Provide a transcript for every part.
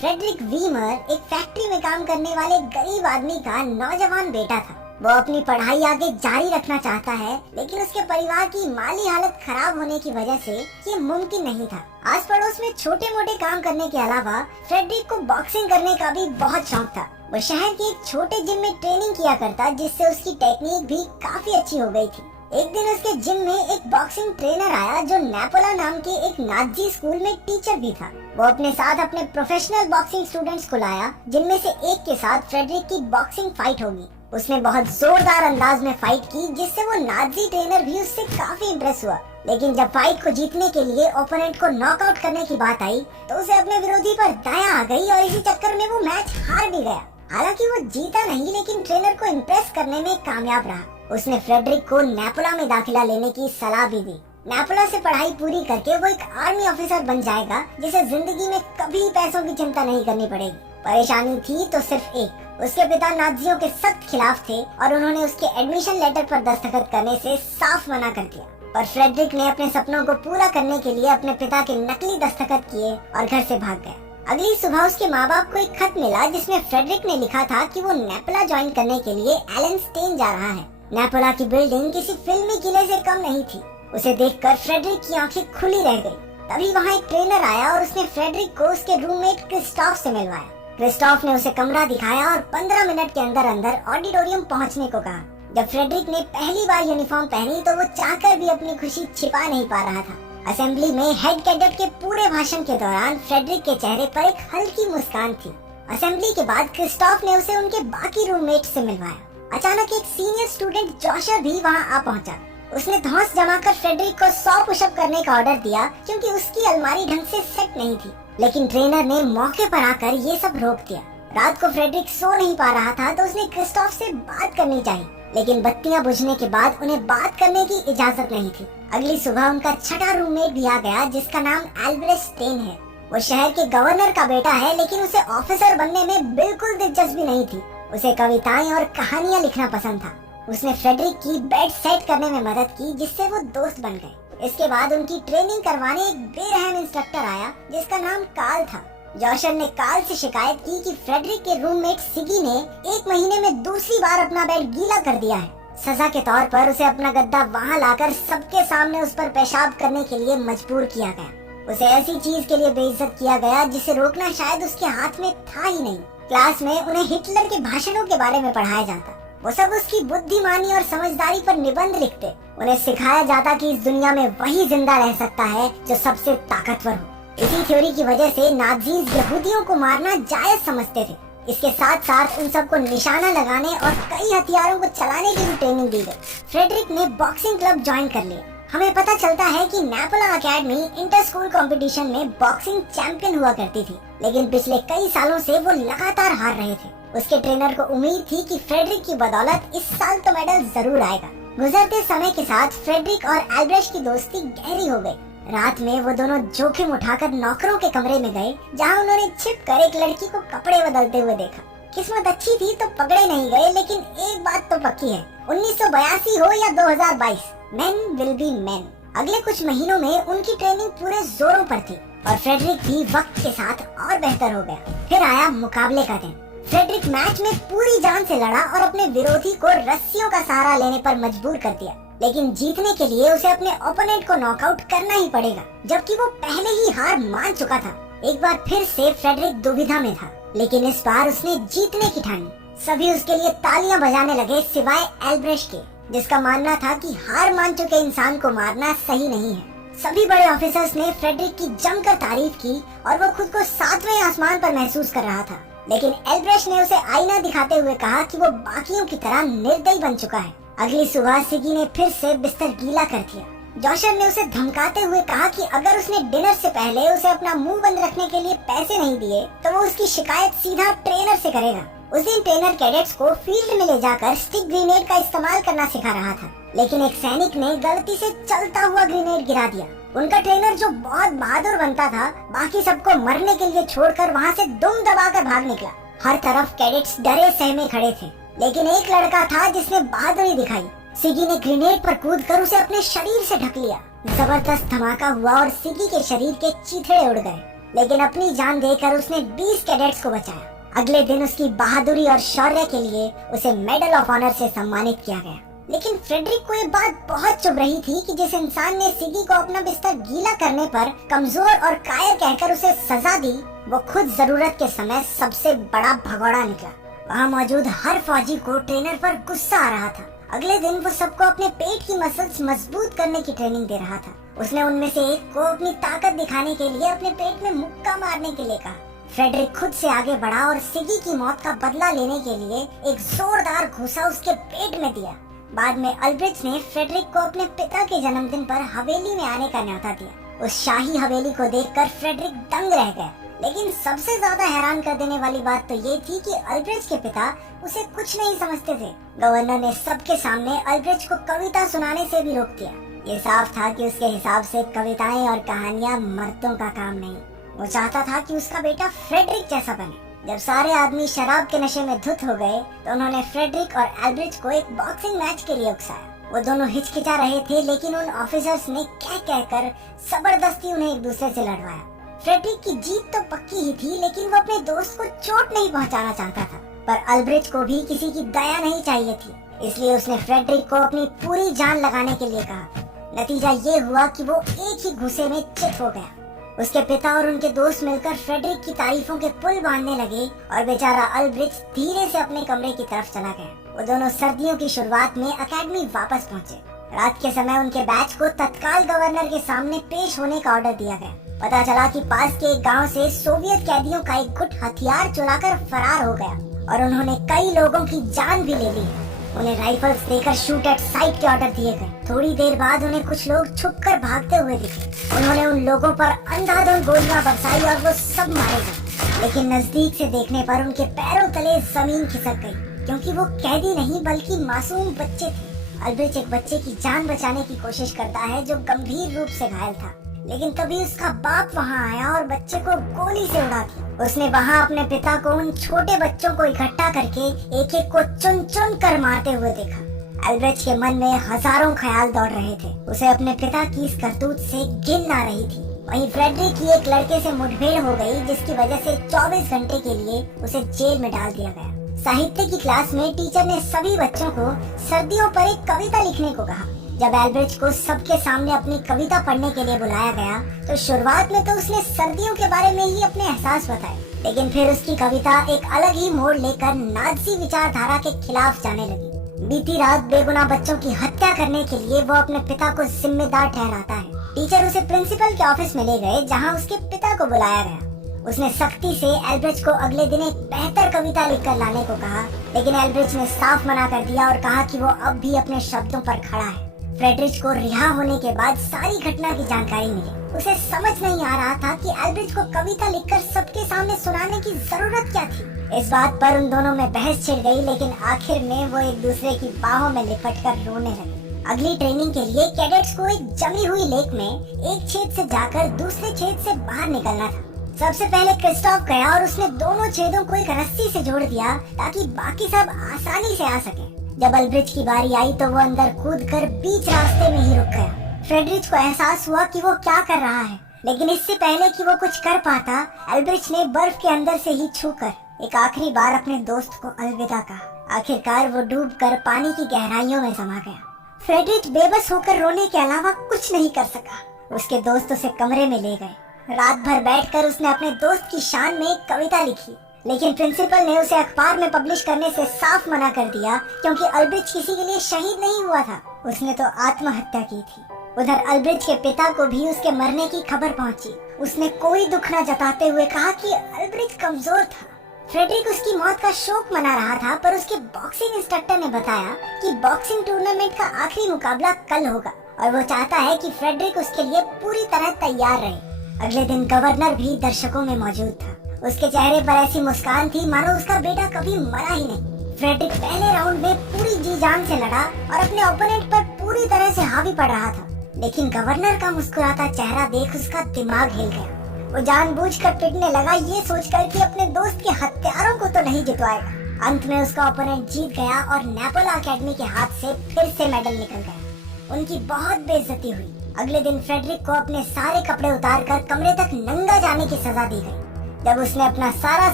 Frederick Weimar एक factory में काम करने वाले गरीब आदमी का नौजवान बेटा था। वो अपनी पढ़ाई आगे जारी रखना चाहता है, लेकिन उसके परिवार की माली हालत खराब होने की वजह से ये मुमकिन नहीं था। आस पड़ोस में छोटे मोटे काम करने के अलावा फ्रेडरिक को बॉक्सिंग करने का भी बहुत शौक था। वो शहर के एक छोटे जिम में ट्रेनिंग किया करता, जिससे उसकी टेक्निक भी काफी अच्छी हो गई थी। एक दिन उसके जिम में एक बॉक्सिंग ट्रेनर आया जो नेपोला नाम के एक नाजी स्कूल में टीचर भी था। वो अपने साथ अपने प्रोफेशनल बॉक्सिंग स्टूडेंट्स को लाया, जिनमें से एक के साथ फ्रेडरिक की बॉक्सिंग फाइट होगी। उसने बहुत जोरदार अंदाज में फाइट की, जिससे वो नाजी ट्रेनर भी उससे काफी इम्प्रेस हुआ। लेकिन जब फाइट को जीतने के लिए ओपोनेंट को नॉकआउट करने की बात आई, तो उसे अपने विरोधी पर दया आ गई और इसी चक्कर में वो मैच हार भी गया। हालांकि वो जीता नहीं, लेकिन ट्रेनर को इम्प्रेस करने में कामयाब रहा। उसने फ्रेडरिक को नेपोला में दाखिला लेने की सलाह भी दी। नेपोला से पढ़ाई पूरी करके वो एक आर्मी ऑफिसर बन जाएगा, जिसे जिंदगी में कभी पैसों की चिंता नहीं करनी पड़ेगी। परेशानी थी तो सिर्फ एक, उसके पिता नाजियों के सख्त खिलाफ थे और उन्होंने उसके एडमिशन लेटर पर दस्तखत करने से साफ मना कर दिया। पर फ्रेडरिक ने अपने सपनों को पूरा करने के लिए अपने पिता के नकली दस्तखत किए और घर से भाग गया। अगली सुबह उसके माँ बाप को एक खत मिला, जिसमें फ्रेडरिक ने लिखा था कि वो नेपोला ज्वाइन करने के लिए एलेनस्टेन जा रहा है। नेपोला की बिल्डिंग किसी फिल्मी किले से कम नहीं थी। उसे देखकर फ्रेडरिक की आंखें खुली रह गई। तभी वहाँ एक ट्रेनर आया और उसने फ्रेडरिक को उसके रूममेट क्रिस्टोफ से मिलवाया। क्रिस्टोफ ने उसे कमरा दिखाया और 15 मिनट के अंदर अंदर ऑडिटोरियम पहुँचने को कहा। जब फ्रेडरिक ने पहली बार यूनिफॉर्म पहनी तो वो चाहकर भी अपनी खुशी छिपा नहीं पा रहा था। असेंबली में हेड कैडेट के पूरे भाषण के दौरान फ्रेडरिक के चेहरे पर एक हल्की मुस्कान थी। असेंबली के बाद क्रिस्टोफ ने उसे उनके बाकी रूममेट से मिलवाया। अचानक एक सीनियर स्टूडेंट जोशर भी वहां आ पहुंचा। उसने धौंस जमाकर फ्रेडरिक को 100 पुशअप करने का ऑर्डर दिया, क्योंकि उसकी अलमारी ढंग से सेट नहीं थी। लेकिन ट्रेनर ने मौके पर आकर ये सब रोक दिया। रात को फ्रेडरिक सो नहीं पा रहा था, तो उसने क्रिस्टोफ से बात करनी चाहिए, लेकिन बत्तियां बुझने के बाद उन्हें बात करने की इजाजत नहीं थी। अगली सुबह उनका छठा रूममेट भी आ गया, जिसका नाम एल्ब्रेस्ट स्टेन है। वो शहर के गवर्नर का बेटा है, लेकिन उसे ऑफिसर बनने में बिल्कुल दिलचस्पी नहीं थी। उसे कविताएं और कहानियां लिखना पसंद था। उसने फ्रेडरिक की बेड सेट करने में मदद की, जिससे वो दोस्त बन गए। इसके बाद उनकी ट्रेनिंग करवाने एक बेरहम इंस्ट्रक्टर आया, जिसका नाम कार्ल था। जोशर ने कार्ल से शिकायत की कि फ्रेडरिक के रूममेट सिगी ने 1 महीने में दूसरी बार अपना बेड गीला कर दिया है। सजा के तौर पर उसे अपना गद्दा वहाँ लाकर सबके सामने उस पर पेशाब करने के लिए मजबूर किया गया। उसे ऐसी चीज के लिए बेइज्जत किया गया जिसे रोकना शायद उसके हाथ में था ही नहीं। क्लास में उन्हें हिटलर के भाषणों के बारे में पढ़ाया जाता। वो सब उसकी बुद्धिमानी और समझदारी पर निबंध लिखते। उन्हें सिखाया जाता कि इस दुनिया में वही जिंदा रह सकता है जो सबसे ताकतवर हो। इसी थ्योरी की वजह से नाजीज यहूदियों को मारना जायज समझते थे। इसके साथ साथ उन सबको निशाना लगाने और कई हथियारों को चलाने की भी ट्रेनिंग दी गई। फ्रेडरिक ने बॉक्सिंग क्लब ज्वाइन कर लिया। हमें पता चलता है कि नेपोला अकेडमी इंटर स्कूल कंपटीशन में बॉक्सिंग चैंपियन हुआ करती थी, लेकिन पिछले कई सालों से वो लगातार हार रहे थे। उसके ट्रेनर को उम्मीद थी कि फ्रेडरिक की बदौलत इस साल तो मेडल जरूर आएगा। गुजरते समय के साथ फ्रेडरिक और एल्ब्रेस्ट की दोस्ती गहरी हो गई। रात में वो दोनों जोखिम उठाकर नौकरों के कमरे में गए, जहाँ उन्होंने छिपकर एक लड़की को कपड़े बदलते हुए देखा। किस्मत अच्छी थी तो पकड़े नहीं गए, लेकिन एक बात तो पक्की है, 1982 हो या 2022, men will be men। अगले कुछ महीनों में उनकी ट्रेनिंग पूरे जोरों पर थी और फ्रेडरिक भी वक्त के साथ और बेहतर हो गया। फिर आया मुकाबले का दिन। फ्रेडरिक मैच में पूरी जान से लड़ा और अपने विरोधी को रस्सियों का सहारा लेने पर मजबूर कर दिया, लेकिन जीतने के लिए उसे अपने ओपोनेंट को नॉकआउट करना ही पड़ेगा, जबकि वो पहले ही हार मान चुका था। एक बार फिर से फ्रेडरिक दुविधा में था, लेकिन इस बार उसने जीतने की ठानी। सभी उसके लिए तालियां बजाने लगे, सिवाय एल्ब्रेस्ट के, जिसका मानना था कि हार मान चुके इंसान को मारना सही नहीं है। सभी बड़े ऑफिसर्स ने फ्रेडरिक की जमकर तारीफ की और वो खुद को 7वें आसमान पर महसूस कर रहा था, लेकिन एल्ब्रेस्ट ने उसे आईना दिखाते हुए कहा कि वो बाकियों की तरह निर्दयी बन चुका है। अगली सुबह सिगी ने फिर से बिस्तर गीला कर दिया। जोशर ने उसे धमकाते हुए कहा कि अगर उसने डिनर से पहले उसे अपना मुंह बंद रखने के लिए पैसे नहीं दिए तो वो उसकी शिकायत सीधा ट्रेनर से करेगा। उस दिन ट्रेनर कैडेट्स को फील्ड में ले जाकर स्टिक ग्रेनेड का इस्तेमाल करना सिखा रहा था, लेकिन एक सैनिक ने गलती से चलता हुआ ग्रेनेड गिरा दिया। उनका ट्रेनर, जो बहुत बहादुर बनता था, बाकी सबको मरने के लिए छोड़कर वहाँ से दुम दबाकर भाग निकला। हर तरफ कैडेट्स डरे सहमे खड़े थे, लेकिन एक लड़का था जिसने बहादुरी दिखाई। सिगी ने ग्रेनेड पर कूदकर उसे अपने शरीर से ढक लिया। जबरदस्त धमाका हुआ और सिगी के शरीर के चीथड़े उड़ गए। लेकिन अपनी जान देकर उसने 20 कैडेट्स को बचाया। अगले दिन उसकी बहादुरी और शौर्य के लिए उसे मेडल ऑफ ऑनर से सम्मानित किया गया। लेकिन फ्रेडरिक को ये बात बहुत चुभ रही थी कि जिस इंसान ने सिगी को अपना बिस्तर गीला करने पर कमजोर और कायर कहकर उसे सजा दी, वो खुद जरूरत के समय सबसे बड़ा भगोड़ा निकला। वहाँ मौजूद हर फौजी को ट्रेनर पर गुस्सा आ रहा था। अगले दिन वो सबको अपने पेट की मसल्स मजबूत करने की ट्रेनिंग दे रहा था। उसने उनमें से एक को अपनी ताकत दिखाने के लिए अपने पेट में मुक्का मारने के लिए कहा। फ्रेडरिक खुद से आगे बढ़ा और सिगी की मौत का बदला लेने के लिए एक जोरदार घूसा उसके पेट में दिया। बाद में अल्ब्रिच ने फ्रेडरिक को अपने पिता के जन्मदिन पर हवेली में आने का न्योता दिया। उस शाही हवेली को देखकर फ्रेडरिक दंग रह गया। लेकिन सबसे ज्यादा हैरान कर देने वाली बात तो ये थी कि अल्ब्रिच के पिता उसे कुछ नहीं समझते थे। गवर्नर ने सबके सामने अल्ब्रिच को कविता सुनाने से भी रोक दिया। ये साफ था कि उसके हिसाब से कविताएं और कहानियां मर्दों का काम नहीं। वो चाहता था कि उसका बेटा फ्रेडरिक जैसा बने। जब सारे आदमी शराब के नशे में धुत हो गए तो उन्होंने फ्रेडरिक और अल्ब्रिच को एक बॉक्सिंग मैच के लिए उकसाया। वो दोनों हिचकिचा रहे थे, लेकिन उन ऑफिसर्स ने कह कहकर जबरदस्ती उन्हें एक दूसरे से लड़वाया। फ्रेडरिक की जीत तो पक्की ही थी, लेकिन वो अपने दोस्त को चोट नहीं पहुंचाना चाहता था। पर अल्ब्रिच को भी किसी की दया नहीं चाहिए थी, इसलिए उसने फ्रेडरिक को अपनी पूरी जान लगाने के लिए कहा। नतीजा ये हुआ कि वो एक ही घुसे में चित हो गया। उसके पिता और उनके दोस्त मिलकर फ्रेडरिक की तारीफों के पुल बांधने लगे और बेचारा अल्ब्रिच धीरे से अपने कमरे की तरफ चला गया। वो दोनों सर्दियों की शुरुआत में अकेडमी वापस पहुंचे। रात के समय उनके बैच को तत्काल गवर्नर के सामने पेश होने का ऑर्डर दिया गया। पता चला कि पास के एक गांव से सोवियत कैदियों का एक गुट हथियार चुराकर फरार हो गया और उन्होंने कई लोगों की जान भी ले ली। उन्हें राइफल्स देकर शूट एट साइट के ऑर्डर दिए गए। थोड़ी देर बाद उन्हें कुछ लोग छुपकर भागते हुए दिखे। उन्होंने उन लोगों पर अंधाधुंध गोलियां बरसाई और वो सब मारे गए। लेकिन नजदीक से देखने पर उनके पैरों तले जमीन खिसक गई, क्योंकि वो कैदी नहीं बल्कि मासूम बच्चे थे। अल्ब्रिच एक बच्चे की जान बचाने की कोशिश करता है जो गंभीर रूप से घायल था, लेकिन तभी उसका बाप वहाँ आया और बच्चे को गोली से उड़ा दिया। उसने वहाँ अपने पिता को उन छोटे बच्चों को इकट्ठा करके एक एक को चुन चुन कर मारते हुए देखा। अल्ब्रिच के मन में हजारों ख्याल दौड़ रहे थे। उसे अपने पिता की इस करतूत से घिन आ रही थी। वहीं फ्रेडरिक की एक लड़के से मुठभेड़ हो गई, जिसकी वजह से 24 घंटे के लिए उसे जेल में डाल दिया गया। साहित्य की क्लास में टीचर ने सभी बच्चों को सर्दियों पर एक कविता लिखने को कहा। जब अल्ब्रिच को सबके सामने अपनी कविता पढ़ने के लिए बुलाया गया तो शुरुआत में तो उसने सर्दियों के बारे में ही अपने एहसास बताए, लेकिन फिर उसकी कविता एक अलग ही मोड़ लेकर नाज़ी विचारधारा के खिलाफ जाने लगी। बीती रात बेगुनाह बच्चों की हत्या करने के लिए वो अपने पिता को जिम्मेदार ठहराता है। टीचर उसे प्रिंसिपल के ऑफिस में ले गए, जहाँ उसके पिता को बुलाया गया। उसने सख्ती से अल्ब्रिच को अगले दिन एक बेहतर कविता लिखकर लाने को कहा, लेकिन अल्ब्रिच ने साफ मना कर दिया और कहा कि वो अब भी अपने शब्दों पर खड़ा है। फ्रेडरिक को रिहा होने के बाद सारी घटना की जानकारी मिली। उसे समझ नहीं आ रहा था कि अल्ब्रिच को कविता लिखकर सबके सामने सुनाने की जरूरत क्या थी। इस बात पर उन दोनों में बहस छिड़ गई, लेकिन आखिर में वो एक दूसरे की बाहों में लिपटकर रोने लगे। अगली ट्रेनिंग के लिए कैडेट्स को एक जमी हुई लेक में एक छेद से जाकर दूसरे छेद से बाहर निकलना था। सबसे पहले क्रिस्टोफ गया और उसने दोनों छेदों को एक रस्सी से जोड़ दिया ताकि बाकी सब आसानी से आ सके। जब अल्ब्रिच की बारी आई तो वो अंदर कूदकर बीच रास्ते में ही रुक गया। फ्रेडरिक को एहसास हुआ कि वो क्या कर रहा है, लेकिन इससे पहले कि वो कुछ कर पाता, अल्ब्रिच ने बर्फ के अंदर से ही छूकर एक आखिरी बार अपने दोस्त को अलविदा कहा। आखिरकार वो डूबकर पानी की गहराइयों में समा गया। फ्रेडरिक बेबस होकर रोने के अलावा कुछ नहीं कर सका। उसके दोस्त उसे कमरे में ले गए। रात भर बैठकर उसने अपने दोस्त की शान में एक कविता लिखी, लेकिन प्रिंसिपल ने उसे अखबार में पब्लिश करने से साफ मना कर दिया, क्योंकि अल्ब्रिच किसी के लिए शहीद नहीं हुआ था, उसने तो आत्महत्या की थी। उधर अल्ब्रिच के पिता को भी उसके मरने की खबर पहुंची। उसने कोई दुख न जताते हुए कहा कि अल्ब्रिच कमजोर था। फ्रेडरिक उसकी मौत का शोक मना रहा था, पर उसके बॉक्सिंग इंस्ट्रक्टर ने बताया कि बॉक्सिंग टूर्नामेंट का आखिरी मुकाबला कल होगा और वो चाहता है कि फ्रेडरिक उसके लिए पूरी तरह तैयार रहे। अगले दिन गवर्नर भी दर्शकों में मौजूद था। उसके चेहरे पर ऐसी मुस्कान थी मानो उसका बेटा कभी मरा ही नहीं। फ्रेडरिक पहले राउंड में पूरी जी जान से लड़ा और अपने ओपोनेंट पर पूरी तरह से हावी पड़ रहा था, लेकिन गवर्नर का मुस्कुराता चेहरा देख उसका दिमाग हिल गया। वो जानबूझकर पिटने लगा, ये सोचकर कि अपने दोस्त के हत्यारों को तो नहीं जितवाएगा। अंत में उसका ओपोनेंट जीत गया और नेपोला अकेडमी के हाथ से फिर से मेडल निकल गया। उनकी बहुत बेइज्जती हुई। अगले दिन फ्रेडरिक को अपने सारे कपड़े उतारकर कमरे तक नंगा जाने की सजा दी गई। जब उसने अपना सारा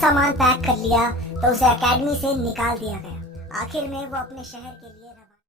सामान पैक कर लिया तो उसे एकेडमी से निकाल दिया गया। आखिर में वो अपने शहर के लिए